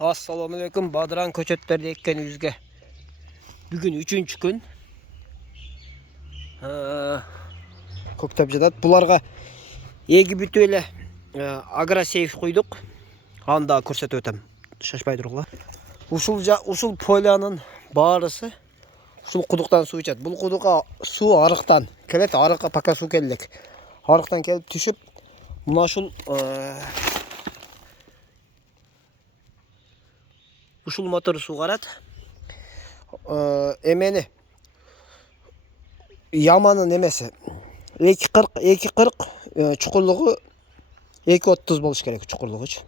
Assalamu alaikum. Badran köçötlerdi ekkenibizge. Bugün 3-cü gün. Көктөп Bularga egi bütüyle agroseyf kuyduk. Anda көрсөтүп өтөм. Шашпай туруңла. Ушул полянын баарысы ушул кудуктан суу ичет. Бул кудукка суу арыктан келет, арыкка пока суу келдик. Арыктан келип түшүп, мына ушул мотор суу карат. Эмени яманын эмеси 240 чукурлугу 230 болуш керек, чукурлугучу.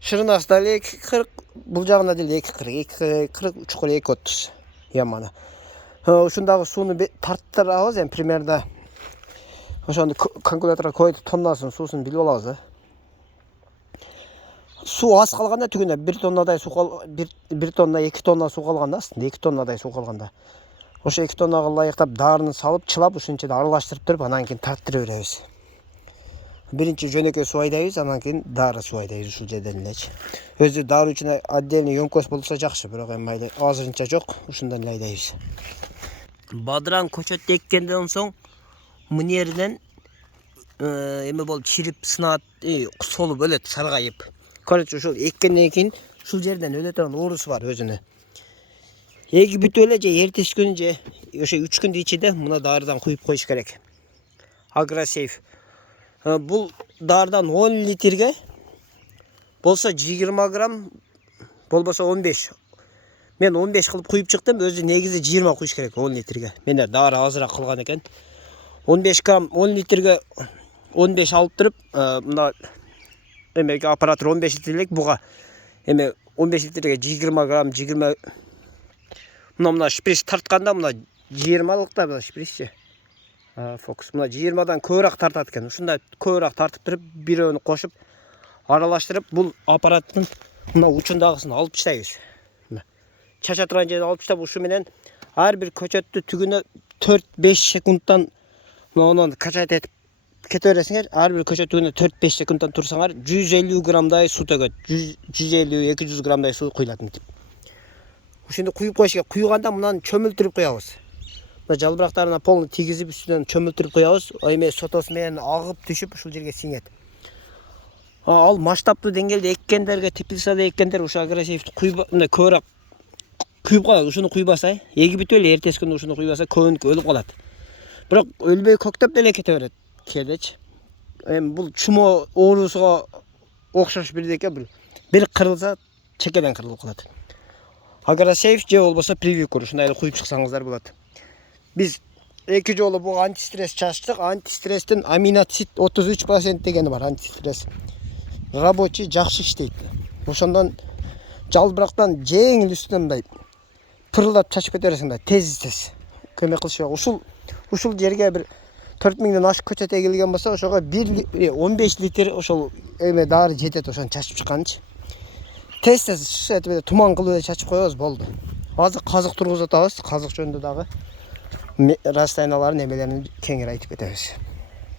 Шырынасы да 240, бул жагында деле 240 чукуру 230 яманы. Ушундагы сууну тарттырабыз, эми примерно ошону калькуляторго коюп тоннасын суусун билип алабыз. Суу аз калганда түгүнө 1 тоннадай суу 1 тонна 2 тонна суу калганда, астында 2 тоннадай суу калганда. Ошо 2 тоннага ылайыктап дарыны салып, чылап, ушунча аралаштырып туруп, анан кийин тарттыра беребиз. Биринчи жөнөкөй суу айдайбыз, анан кийин дары суу айдайбыз ушул жерден элечи. Өзү дары үчүн отдельный ёмкость болсо жакшы, бирок эми майда азырынча жок, ушундан эле айдайбыз. Бадыран көчөт эккенден соң мынеринен эме болуп чирип сынат, солуп өлөт, саргайып. Короче, ушул эккенден кийин ушул жерден өлө турган оорусу бар өзүнө. Эги бүтүп эле же эртеси күнү же ошо 3 күндүн ичинде мына дарыдан куюп коюш керек. Агросейф. Бул дарыдан 10 литрге болсо 20 грамм, болбосо 15. Мен 15 кылып куюп чыктым, өзү негизи 20 куюш керек 10 литрге. Менде дары азыраак кылган экен. 15 грамм 10 литрге 15 алып туруп, мына эмеге аппаратыр 15 литрлик, буга эме 15 литрге 20 грамм 20. Мына шприц тартканда мына 20-лыкта мына шприччи. Фокус мына 20дан көбүрөөк тартат экен. Ушундай көбүрөөк тартып туруп, бирөөнү кошуп, аралаштырып, бул аппараттын мына учундагысын алып таштайбыз. Чача турган жерден алып таштап, ушу менен ар бир көчөттү түгүнө 4-5 секундтан мына качат этип кете бересиңер. Ар бир көчөт түгүнө 4-5 секундтан турсаңар, 150 граммдай суу төгөт. 150-200 граммдай суу куюлат мынтип. Ушуну куюп коюш керек. Куйганда мынаны чөмүлтүрүп коебуз. Мына жалбырактарына полный тийгизип, үстүнөн чөмүлтүрүп коебуз. Эме сотосу менен агып түшүп ушул жерге сиңет. Ал масштабтуу деңгээлде эккендерге, теплицада эккендер ушу агросейфти куйуп, мындай көбүрөөк күйүп калат. Ушуну куйбаса, эги бүтүп эле эртеси күнү ушуну куйбаса, көбүнүкү өлүп калат. Бирок өлбөй көктөп деле кете берет кээдечи. Эми бул чумо оорусуга окшош бирдеке, бир кырылса чекеден кырылып калат. Агросейф же болбосо привикур ушундай эле куюп чыксаңыздар болот. Биз 2 жолу буга антистресс чачтык. Антистресстин аминоцит 33% дегени бар, антистресс. Рабочий, жакшы иштейт. Ошондон жалбырактан жеңил үстүнөн мындай пырылдап чачып кете бересиң да, тез көмөк кылышы. Ушул жерге бир 4000ден ашык көчөт эгилген болсо, ошого 15 литр ошол эме дары жетет, ошону чачып чыкканчы. Тез этип туман кылып эле чачып коебуз, болду. Азыр казык тургузуп атабыз, казык жөнүндө дагы растанияларын эмелерин кеңири айтып кетебиз.